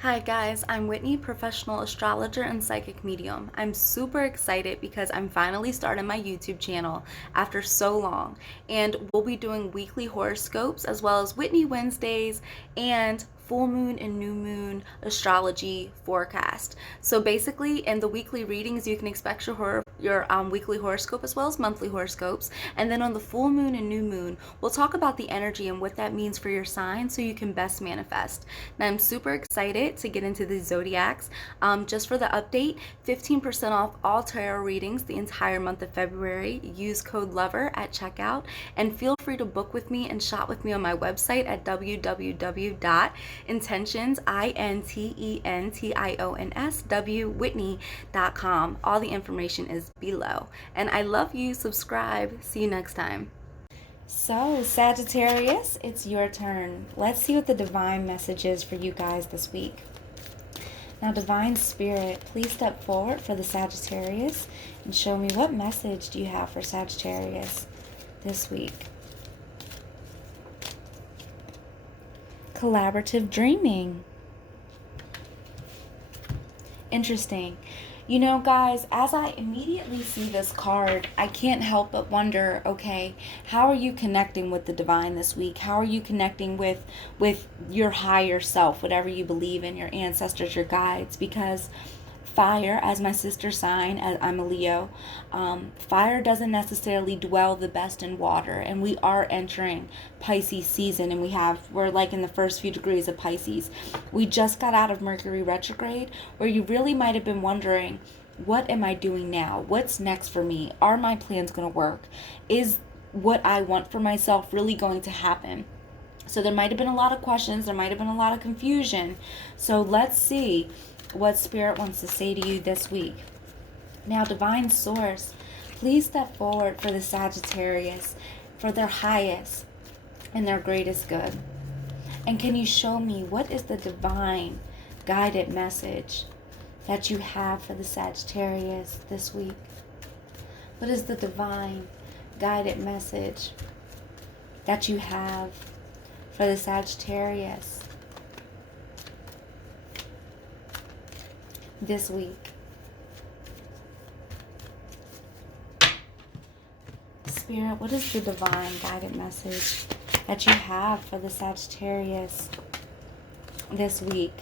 Hi guys, I'm Whitney, professional astrologer and psychic medium. I'm super excited because I'm finally starting my YouTube channel after so long, and we'll be doing weekly horoscopes as well as Whitney Wednesdays and full moon and new moon astrology forecast. So basically in the weekly readings you can expect your weekly horoscope as well as monthly horoscopes, and then on the full moon and new moon we'll talk about the energy and what that means for your sign so you can best manifest. Now I'm super excited to get into the zodiacs. Just for the update, 15% off all tarot readings the entire month of February. Use code LOVER at checkout, and feel free to book with me and shop with me on my website at www.intentionswhitney.com. All the information is below. And I love you. Subscribe. See you next time. So, Sagittarius, it's your turn. Let's see what the divine message is for you guys this week. Now, Divine Spirit, please step forward for the Sagittarius and show me what message do you have for Sagittarius this week. Collaborative dreaming. Interesting. You know, guys, as I immediately see this card, I can't help but wonder, okay, how are you connecting with the divine this week? How are you connecting with your higher self, whatever you believe in, your ancestors, your guides? Because fire, as my sister sign, as I'm a Leo, fire doesn't necessarily dwell the best in water, and we are entering Pisces season, and we're like in the first few degrees of Pisces. We just got out of Mercury retrograde, where you really might have been wondering, what am I doing now? What's next for me? Are my plans going to work? Is what I want for myself really going to happen? So there might have been a lot of questions, there might have been a lot of confusion. So let's see what Spirit wants to say to you this week. Now, Divine Source, please step forward for the Sagittarius, for their highest and their greatest good. And can you show me what is the divine guided message that you have for the Sagittarius this week? What is the divine guided message that you have for the Sagittarius this week? Spirit, what is the divine guided message that you have for the Sagittarius this week?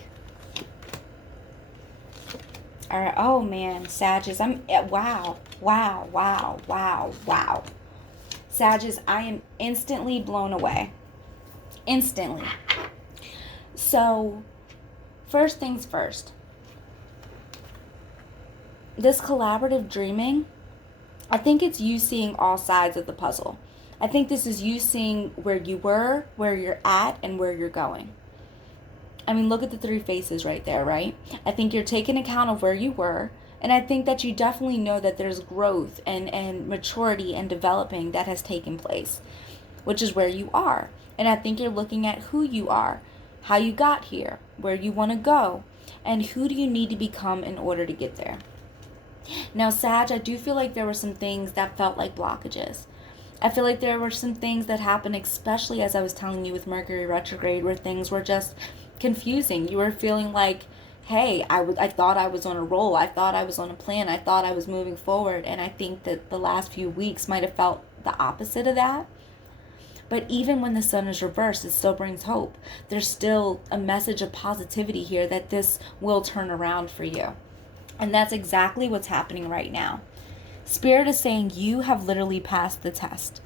All right. Oh man, Sagittarius, wow. Sagittarius, I am instantly blown away. Instantly. So, first things first. This collaborative dreaming, I think it's you seeing all sides of the puzzle. I think this is you seeing where you were, where you're at, and where you're going. I mean, look at the three faces right there, right? I think you're taking account of where you were, and I think that you definitely know that there's growth and maturity and developing that has taken place, which is where you are. And I think you're looking at who you are, how you got here, where you want to go, and who do you need to become in order to get there. Now, Sag, I do feel like there were some things that felt like blockages. I feel like there were some things that happened, especially as I was telling you with Mercury retrograde, where things were just confusing. You were feeling like, hey, I thought I was on a roll. I thought I was on a plan. I thought I was moving forward. And I think that the last few weeks might have felt the opposite of that. But even when the sun is reversed, it still brings hope. There's still a message of positivity here that this will turn around for you. And that's exactly what's happening right now. Spirit is saying you have literally passed the test.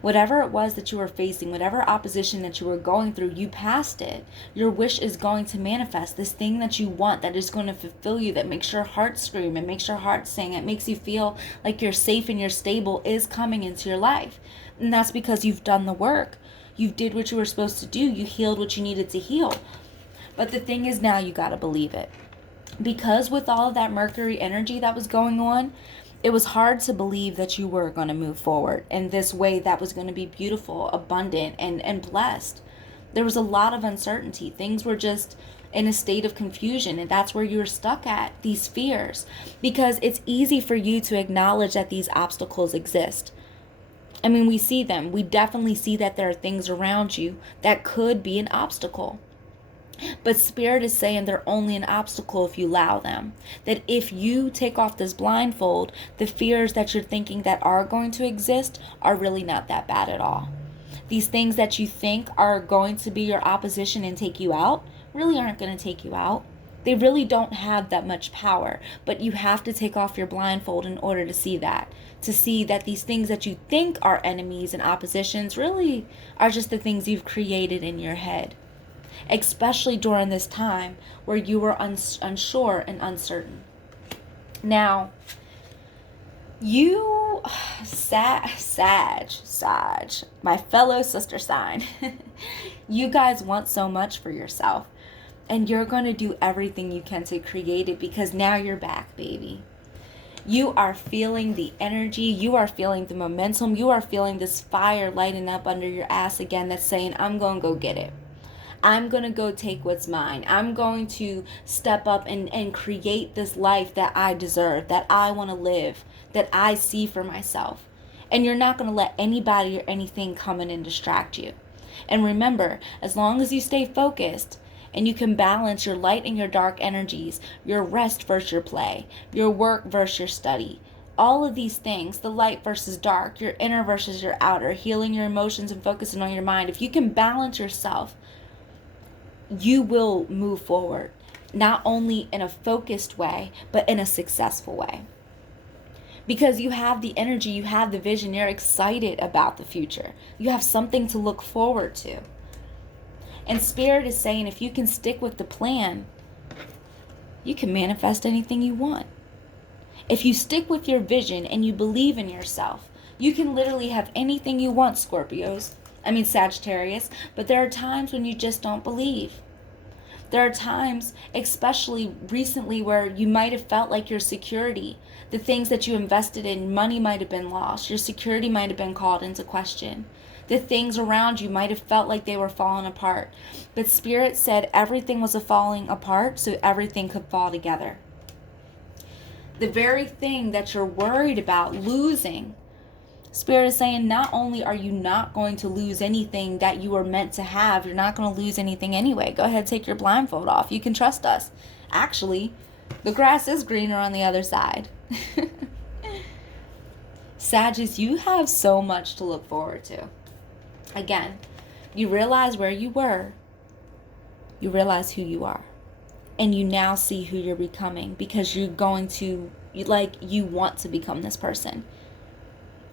Whatever it was that you were facing, whatever opposition that you were going through, you passed it. Your wish is going to manifest. This thing that you want that is going to fulfill you, that makes your heart scream, it makes your heart sing, it makes you feel like you're safe and you're stable, is coming into your life. And that's because you've done the work. You did what you were supposed to do. You healed what you needed to heal. But the thing is, now you got to believe it. Because with all of that Mercury energy that was going on, it was hard to believe that you were going to move forward in this way that was going to be beautiful, abundant, and blessed. There was a lot of uncertainty. Things were just in a state of confusion, and that's where you were stuck at, these fears. Because it's easy for you to acknowledge that these obstacles exist. I mean, we see them. We definitely see that there are things around you that could be an obstacle. But Spirit is saying they're only an obstacle if you allow them. That if you take off this blindfold, the fears that you're thinking that are going to exist are really not that bad at all. These things that you think are going to be your opposition and take you out really aren't going to take you out. They really don't have that much power, but you have to take off your blindfold in order to see that. To see that these things that you think are enemies and oppositions really are just the things you've created in your head. Especially during this time where you were unsure and uncertain. Now, you, Sag, my fellow sister sign, you guys want so much for yourself. And you're going to do everything you can to create it because now you're back, baby. You are feeling the energy. You are feeling the momentum. You are feeling this fire lighting up under your ass again that's saying, I'm going to go get it. I'm going to go take what's mine. I'm going to step up and create this life that I deserve, that I want to live, that I see for myself. And you're not going to let anybody or anything come in and distract you. And remember, as long as you stay focused and you can balance your light and your dark energies, your rest versus your play, your work versus your study, all of these things, the light versus dark, your inner versus your outer, healing your emotions and focusing on your mind, if you can balance yourself, you will move forward, not only in a focused way, but in a successful way. Because you have the energy, you have the vision, you're excited about the future. You have something to look forward to. And Spirit is saying if you can stick with the plan, you can manifest anything you want. If you stick with your vision and you believe in yourself, you can literally have anything you want, Sagittarius, but there are times when you just don't believe. There are times, especially recently, where you might have felt like your security, the things that you invested in, money might have been lost, your security might have been called into question. The things around you might have felt like they were falling apart. But Spirit said everything was falling apart so everything could fall together. The very thing that you're worried about losing, Spirit is saying not only are you not going to lose anything that you were meant to have, you're not going to lose anything anyway. Go ahead, take your blindfold off. You can trust us. Actually, the grass is greener on the other side. Sagittarius, you have so much to look forward to. Again, you realize where you were. You realize who you are. And you now see who you're becoming because you're going to, you want to become this person.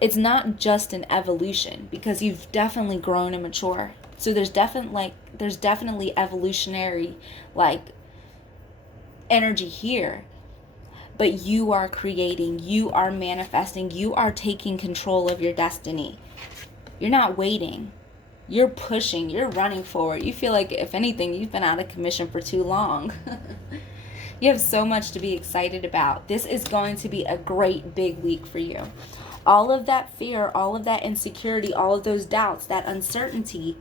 It's not just an evolution because you've definitely grown and matured. So there's definitely evolutionary energy here. But you are creating, you are manifesting, you are taking control of your destiny. You're not waiting. You're pushing, you're running forward. You feel like, if anything, you've been out of commission for too long. You have so much to be excited about. This is going to be a great big week for you. All of that fear, all of that insecurity, all of those doubts, that uncertainty,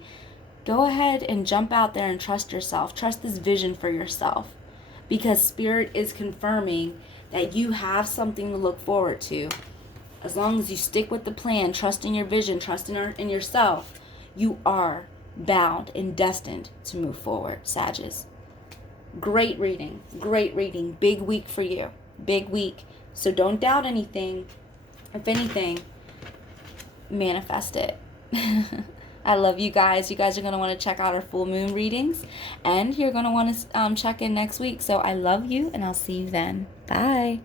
go ahead and jump out there and trust yourself. Trust this vision for yourself. Because Spirit is confirming that you have something to look forward to. As long as you stick with the plan, trust in your vision, trust in yourself, you are bound and destined to move forward, Sagittarius. Great reading. Big week for you. Big week. So don't doubt anything. If anything, manifest it. I love you guys. You guys are going to want to check out our full moon readings. And you're going to want to check in next week. So I love you, and I'll see you then. Bye.